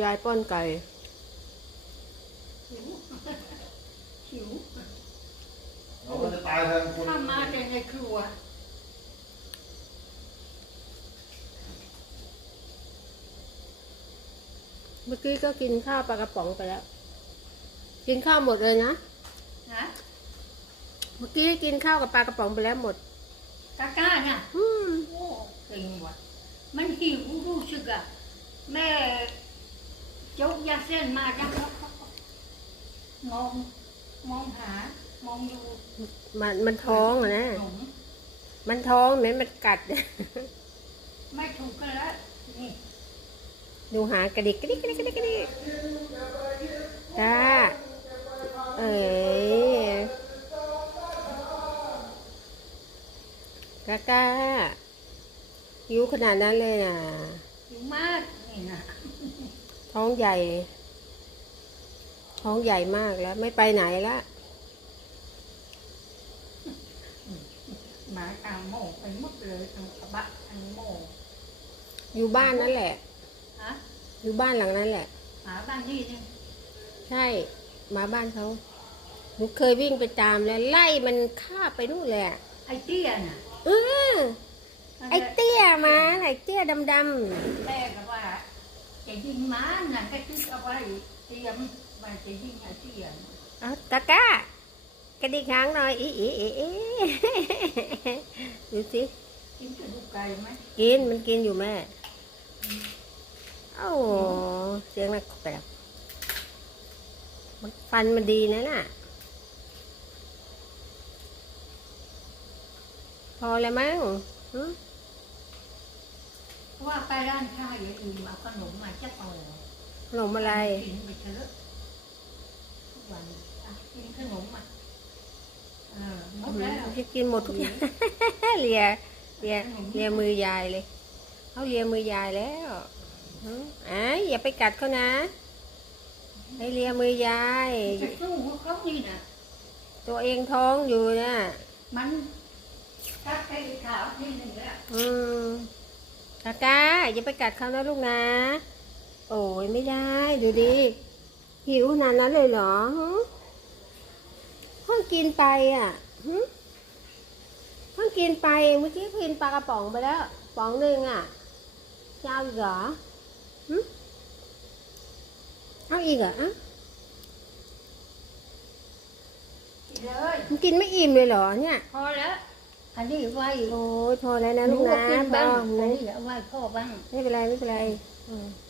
ยายป้อนไก่หิวหิวเราก็จะตายแทนคนถ้ามาแต่ในครัว เมื่อกี้ก็กินข้าวปลากระป๋องไปแล้ว กินข้าวหมดเลยนะ นะเมื่อกี้กินข้าวกับปลากระป๋องไปแล้วหมด ตาก้าน่ะ อืม โอ้เก่งว่ะ มันหิวรู้สึกอะแม่ ยกยาเส้นมาจังมองมองหามองดูมันมันท้องอะนะขมมันท้องเหม็นมันกัด ไม่ถูกกันแล้วนี่ดูหากระดิกกระดิกกระดิกกระดิกกระดิกจ้าเอ๋ยกากาหิวขนาดนั้นเลยนะหิวมากนี่นะ ท้องใหญ่ ท้องใหญ่มากแล้ว ไม่ไปไหนละหมาตามโม่ไปหมดเลยทั้งกระบะทั้งโม่อยู่บ้านนั่นแหละฮะอยู่บ้านหลังนั้นแหละ หมาบ้านนี่นี่ใช่หมาบ้านเขาหนูเคยวิ่งไปตามแล้ว ไล่มันฆ่าไปนู่นแหละไอ้เตี้ยน่ะเออไอ้เตี้ยมาไอ้เตี้ยดำแม่ก็ว่า จะยิงมาน่ะก็คิดเอาไว้เตรียมว่าจะยิงไอ้เตี้ยน่ะๆเอากากากระดิกหางหน่อยอีอีอีอีดูสิกินกระดูกไก่ไหมกินมันกินอยู่แม่โอ้โหเสียงอะไรแปลกมันฟันมันดีนะน่ะ พอแล้วมั้งหึ เพราะว่าไปร้านค้าอย่าลืมเอาขนมมาจะเอาขนมอะไร กินไปเถอะทุกวันอะกินขนมอะเออหมดแล้วจะกินหมดทุกอย่าง เลียเลียเลียมือยายเลยเขาเลียมือยายแล้วหึอะอย่าไปกัดเขานะให้เลียมือยายจะสู้เขานี่นะตัวเองท้องอยู่นะมันถ้าไอ้ขาวที่หนึ่งแล้วอืม กากาอย่าไปกัดเขานะลูกนะ โอ้ยไม่ได้ดูดิหิวขนาดนั้นเลยเหรอหึเพิ่งกินไปอะหึเพิ่งกินไปเมื่อกี้กินปลากระป๋องไปแล้วป๋องหนึ่งอะจะเอาอีกเหรอหึเอาอีกเหรออะกินเลยมันกินไม่อิ่มเลยเหรอเนี่ย พอแล้ว อันนี้ไว้โอ้ยพอแล้วนะลูกนะกินบ้าบ้างงอันนะนี้เอาไว้พ่อบ้างไม่เป็นไรไม่เป็นไรอืมเ